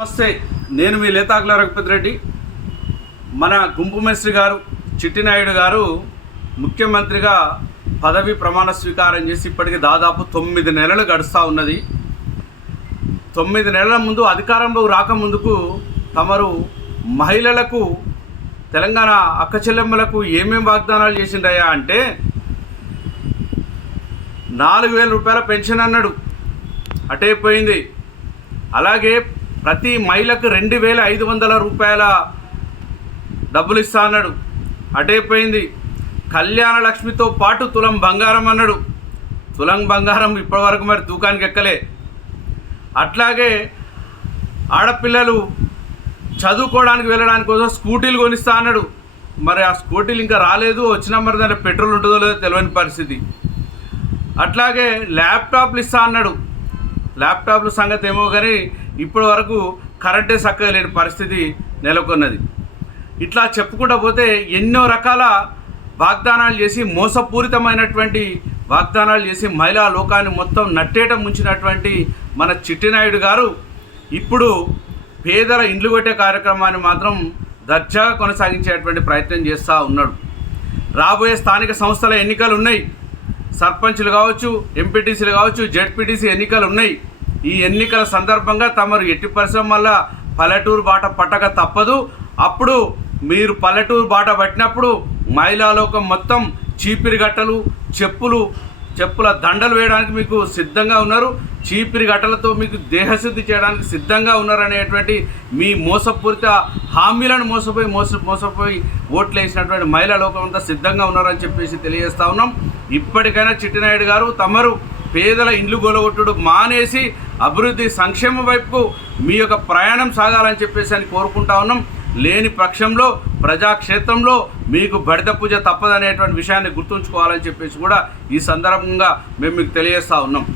నమస్తే నేను మీ లేతాకుల రఘుపతి రెడ్డి. మన గుంపు మేస్త్రి గారు చిట్టినాయుడు గారు ముఖ్యమంత్రిగా పదవి ప్రమాణ స్వీకారం చేసి ఇప్పటికి దాదాపు తొమ్మిది నెలలు గడుస్తూ ఉన్నది. తొమ్మిది నెలల ముందు అధికారంలో రాకముందుకు తమరు మహిళలకు తెలంగాణ అక్క చెల్లెమ్మలకు ఏమేం వాగ్దానాలు చేసిండయా అంటే నాలుగు వేల రూపాయల పెన్షన్ అన్నాడు. అటే పోయింది. అలాగే ప్రతి మహిళకు రెండు వేల ఐదు వందల రూపాయల డబ్బులు ఇస్తా అన్నాడు. అటైపోయింది కళ్యాణ లక్ష్మితో పాటు తులం బంగారం అన్నాడు. తులం బంగారం ఇప్పటివరకు మరి తూకానికి ఎక్కలే. అట్లాగే ఆడపిల్లలు చదువుకోవడానికి వెళ్ళడానికి కోసం స్కూటీలు కొనిస్తా అన్నాడు. మరి ఆ స్కూటీలు ఇంకా రాలేదు. వచ్చినా మరి దాంట్లో పెట్రోల్ ఉంటుందో లేదో తెలియని పరిస్థితి. అట్లాగే ల్యాప్టాప్లు ఇస్తా అన్నాడు. ల్యాప్టాప్ల సంగతి ఏమో కానీ ఇప్పటి వరకు కరెంటే చక్కగా లేని పరిస్థితి నెలకొన్నది. ఇట్లా చెప్పుకుంటూ పోతే ఎన్నో రకాల వాగ్దానాలు చేసి మోసపూరితమైనటువంటి వాగ్దానాలు చేసి మహిళా లోకాన్ని మొత్తం నట్టేట ముంచినటువంటి మన చిట్టినాయుడు గారు ఇప్పుడు పేదల ఇండ్లు కొట్టే కార్యక్రమాన్ని మాత్రం దర్జాగా కొనసాగించేటువంటి ప్రయత్నం చేస్తూ ఉన్నాడు. రాబోయే స్థానిక సంస్థల ఎన్నికలు ఉన్నాయి. సర్పంచ్లు కావచ్చు ఎంపీటీసీలు కావచ్చు జెడ్పీటీసీ ఎన్నికలు ఉన్నాయి. ఈ ఎన్నికల సందర్భంగా తమరు ఎట్టి పరిశ్రమ వల్ల పల్లెటూరు బాట పట్టక తప్పదు. అప్పుడు మీరు పల్లెటూరు బాట పట్టినప్పుడు మహిళాలోకం మొత్తం చీపిరి గట్టలు చెప్పులు చెప్పుల దండలు వేయడానికి మీకు సిద్ధంగా ఉన్నారు. చీపిరి గట్టలతో మీకు దేహశుద్ధి చేయడానికి సిద్ధంగా ఉన్నారనేటువంటి మీ మోసపూరిత హామీలను మోసపోయి మోస మోసపోయి ఓట్లు వేసినటువంటి మహిళా లోకం అంతా సిద్ధంగా ఉన్నారని చెప్పేసి తెలియజేస్తా ఉన్నాం. ఇప్పటికైనా చిట్టినాయుడు గారు తమరు పేదల ఇండ్లు గొలగొట్టుడు మానేసి అభివృద్ధి సంక్షేమం వైపుకు మీ యొక్క ప్రయాణం సాగాలని చెప్పేసి అని కోరుకుంటా ఉన్నాం. లేని పక్షంలో ప్రజాక్షేత్రంలో మీకు బడిద పూజ తప్పదనేటువంటి విషయాన్ని గుర్తుంచుకోవాలని చెప్పేసి కూడా ఈ సందర్భంగా మేము మీకు తెలియజేస్తా ఉన్నాం.